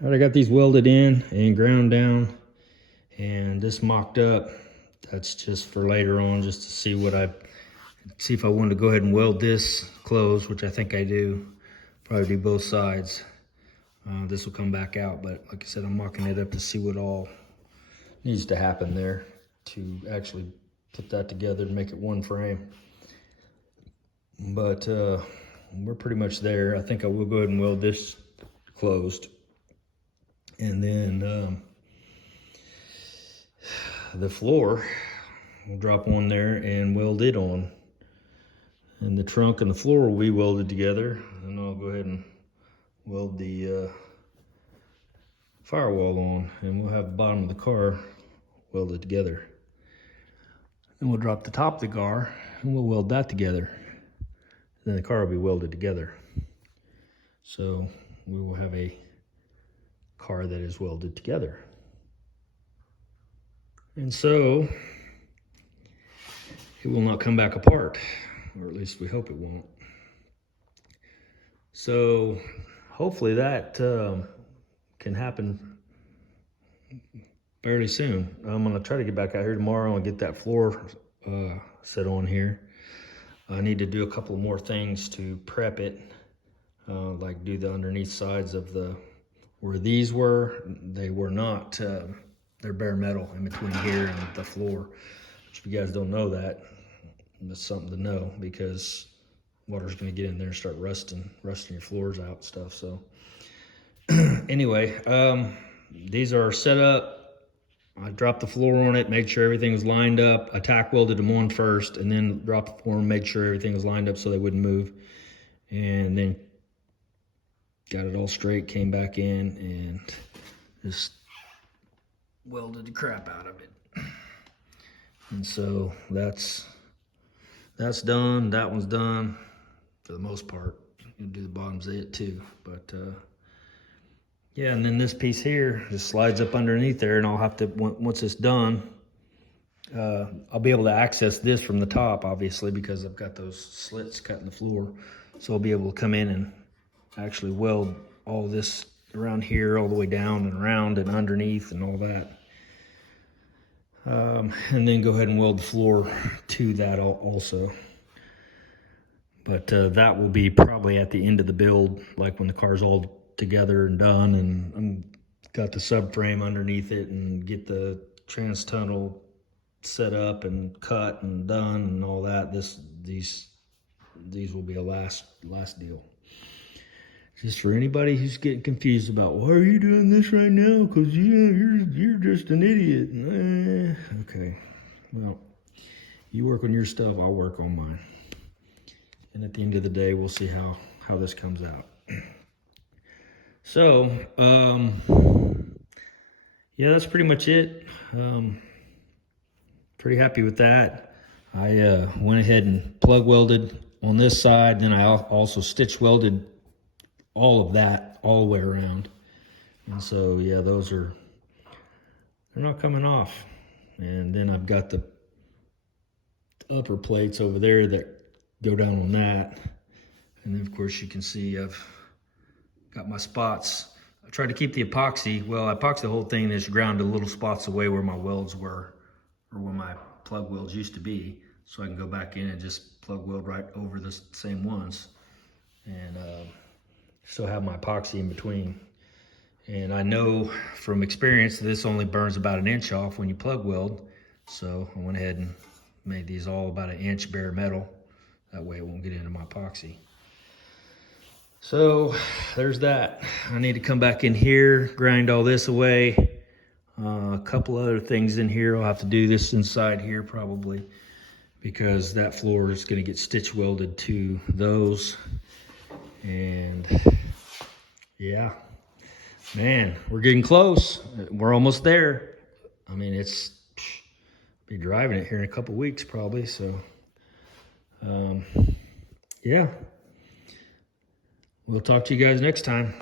All right, I got these welded in and ground down and this mocked up. That's just for later on, just to see if I wanted to go ahead and weld this closed, which I think I do. Probably do both sides. This will come back out, but like I said, I'm mocking it up to see what all needs to happen there to actually put that together and make it one frame. But we're pretty much there. I think I will go ahead and weld this closed. And then the floor, we'll drop on there and weld it on. And the trunk and the floor will be welded together. And I'll go ahead and weld the firewall on, and we'll have the bottom of the car welded together. Then we'll drop the top of the car and we'll weld that together. Then the car will be welded together. So we will have a car that is welded together. And so it will not come back apart, or at least we hope it won't. So hopefully that can happen fairly soon. I'm gonna try to get back out here tomorrow and get that floor set on here. I need to do a couple more things to prep it, like do the underneath sides of where these were. They were not, they're bare metal in between here and the floor. If you guys don't know that, that's something to know, because water's gonna get in there and start rusting your floors out and stuff. So anyway, these are set up. I dropped the floor on it, made sure everything was lined up. I tack welded them on first, and then dropped the floor and made sure everything was lined up so they wouldn't move. And then got it all straight, came back in and just welded the crap out of it. And so that's done. That one's done for the most part. You'll do the bottoms of it too, but yeah. And then this piece here just slides up underneath there, and I'll have to, once it's done, I'll be able to access this from the top, obviously, because I've got those slits cut in the floor. So I'll be able to come in and actually weld all this around here, all the way down and around and underneath and all that. And then go ahead and weld the floor to that also. But that will be probably at the end of the build, like when the car's all together and done, and I'm got the subframe underneath it and get the trans tunnel set up and cut and done and all that. These will be a last deal. Just for anybody who's getting confused about, why are you doing this right now? Because you're just an idiot. Okay, well, you work on your stuff, I'll work on mine. And at the end of the day, we'll see how this comes out. So, yeah, that's pretty much it. Pretty happy with that. I went ahead and plug welded on this side. Then I also stitch welded all of that all the way around. And so, yeah, they're not coming off. And then I've got the upper plates over there that go down on that. And then, of course, you can see I've got my spots. I tried to keep the epoxy. Well, I epoxied the whole thing and just ground the little spots away where my welds were, or where my plug welds used to be, so I can go back in and just plug weld right over the same ones. And still have my epoxy in between. And I know from experience this only burns about 1 inch off when you plug weld. So I went ahead and made these all about 1 inch bare metal. That way it won't get into my epoxy. So there's that. I need to come back in here, grind all this away. A couple other things in here. I'll have to do this inside here probably, because that floor is going to get stitch welded to those. And yeah, man, we're getting close. We're almost there. I mean, I'll be driving it here in a couple weeks probably. So yeah, we'll talk to you guys next time.